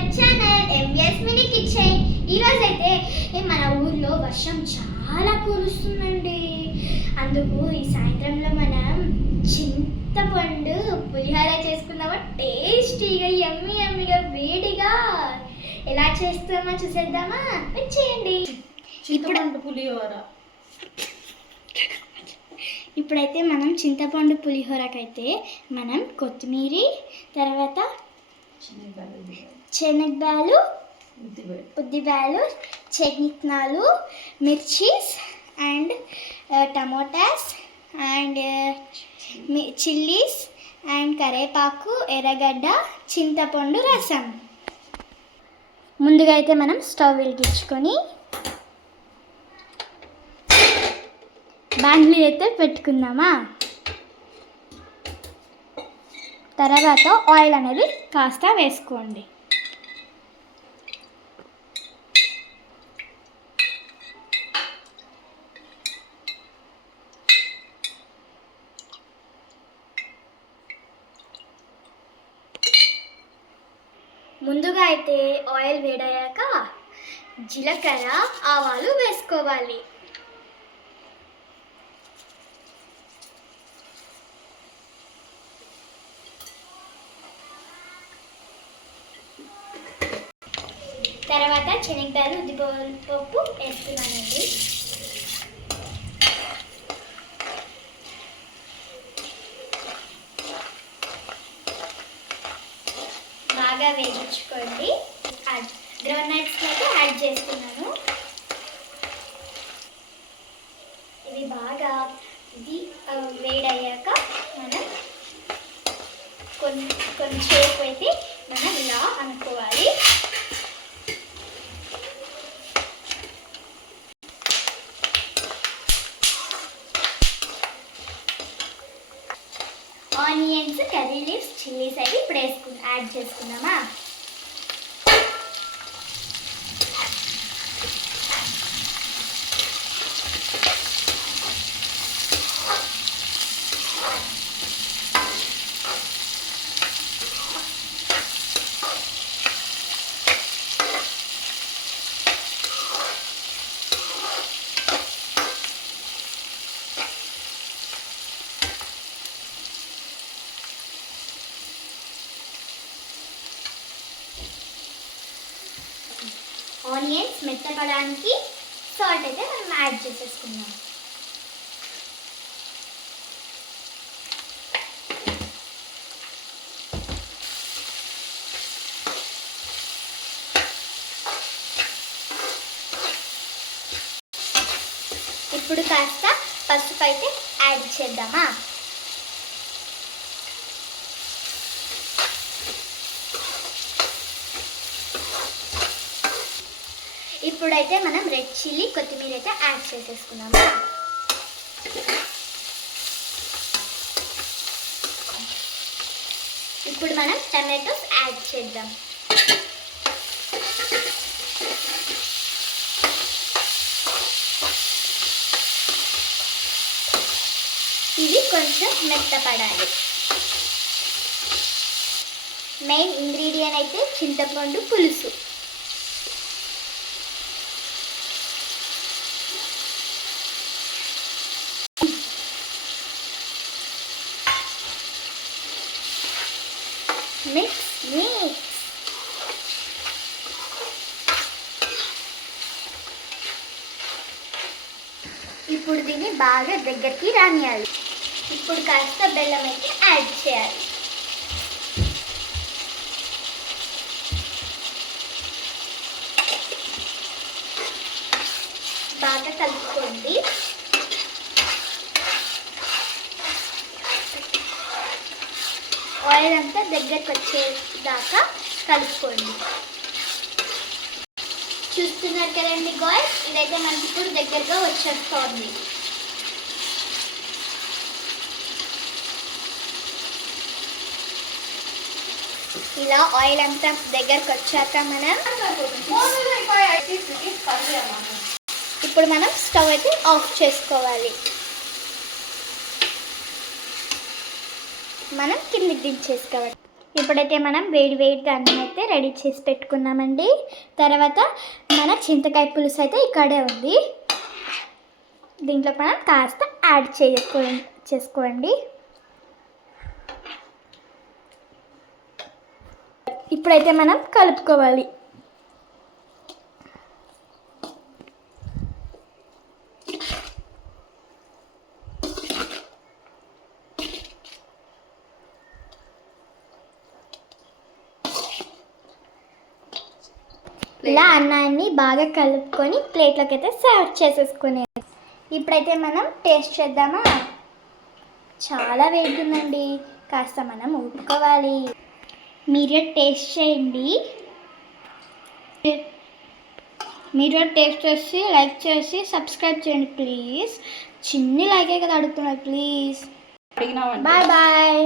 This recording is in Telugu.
Our channel MVS mini kitchen. ఈరోజు అయితే మన ఊర్లో వర్షం చాలా కురుస్తుందండి. అందుకు ఈ సాయంత్రంలో మనం చింతపండు పులిహోర చేసుకుందామా. టేస్టీగా యమ్మీగా వేడిగా ఎలా చేస్తామో చూసేద్దామా. వచ్చేయండి. చింతపండు పులిహోర. ఇప్పుడైతే మనం చింతపండు పులిహోరకైతే మనం కొత్తిమీర, తర్వాత శనగబాలు, ఉద్దిబాలు, చెనిక్కినాలు, మిర్చీస్ and tomatoes and chillies and కరివేపాకు, ఎర్రగడ్డ, చింతపండు రసం. ముందుగా అయితే మనం స్టవ్ వెలిగించుకొని బాండ్లీ అయితే పెట్టుకుందామా. తర్వాత ఆయిల్ అనేది కాస్త వేసుకోండి. ముందుగా అయితే ఆయిల్ వేడయ్యాక జీలకర్ర, ఆవాలు వేసుకోవాలి. తర్వాత శనగబాలు, ఉద్దిపప్పు వేస్తున్నానండి. బాగా వేయించుకోండి. గ్రౌండ్ నట్స్ అయితే యాడ్ చేస్తున్నాను. ఇది బాగా వేడయ్యాక మనం కొంచెంసేపు అయితే మనం ఇలా అనుకోవాలి. ఆనియన్స్, కర్రీ లీవ్స్, చిల్లీస్ అవి ఇప్పుడు యాడ్ చేసుకుందామా. ఆనియన్స్ మెత్తపడడానికి సాల్ట్ అయితే మనం యాడ్ చేసేసుకుందాం. ఇప్పుడు కాస్త పసుపు అయితే యాడ్ చేద్దామా. ఇప్పుడైతే మనం రెడ్ చిల్లీ, కొత్తిమీర అయితే యాడ్ చేసేసుకున్నాము. ఇప్పుడు మనం టమాటోస్ యాడ్ చేద్దాం. ఇవి కొంచెం మెత్తపడాలి. మెయిన్ ఇంగ్రీడియంట్ అయితే చింతపండు పులుసు. మిక్స్. ఇప్పుడు దీన్ని బాగా దగ్గరికి రానియాలి. ఇప్పుడు కాస్త బెల్లం అయితే యాడ్ చేయాలి. బాగా కలుపుకోండి. ఆయిల్ అంతా దగ్గరకు వచ్చేదాకా కలుపుకోండి. చూస్తున్నారు కదండి గాయ్స్, ఇదైతే మనకి ఇప్పుడు దగ్గరగా వచ్చేస్తుంది. ఇలా ఆయిల్ అంతా దగ్గరకు వచ్చాక మనం ఇప్పుడు మనం స్టవ్ అయితే ఆఫ్ చేసుకోవాలి. మనం కిందికి దించేసుకోవాలి. ఇప్పుడైతే మనం వేడిగా అన్నం అయితే రెడీ చేసి పెట్టుకున్నామండి. తర్వాత మన చింతకాయ పులుసు అయితే ఇక్కడే ఉంది. దీంట్లో మనం కాస్త యాడ్ చేసుకోండి. ఇప్పుడైతే మనం కలుపుకోవాలి. ఇలా అన్నాన్ని బాగా కలుపుకొని ప్లేట్లోకి అయితే సర్వ్ చేసేసుకునేది. ఇప్పుడైతే మనం టేస్ట్ చేద్దామా? చాలా వేగుందండి, కాస్త మనం ఊపుకోవాలి. మీరే టేస్ట్ చేయండి. మీరు టేస్ట్ చేసి లైక్ చేసి సబ్స్క్రైబ్ చేయండి ప్లీజ్. చిన్ని లైకే కదా అడుగుతున్నారు ప్లీజ్. అడిగినావంటే bye bye.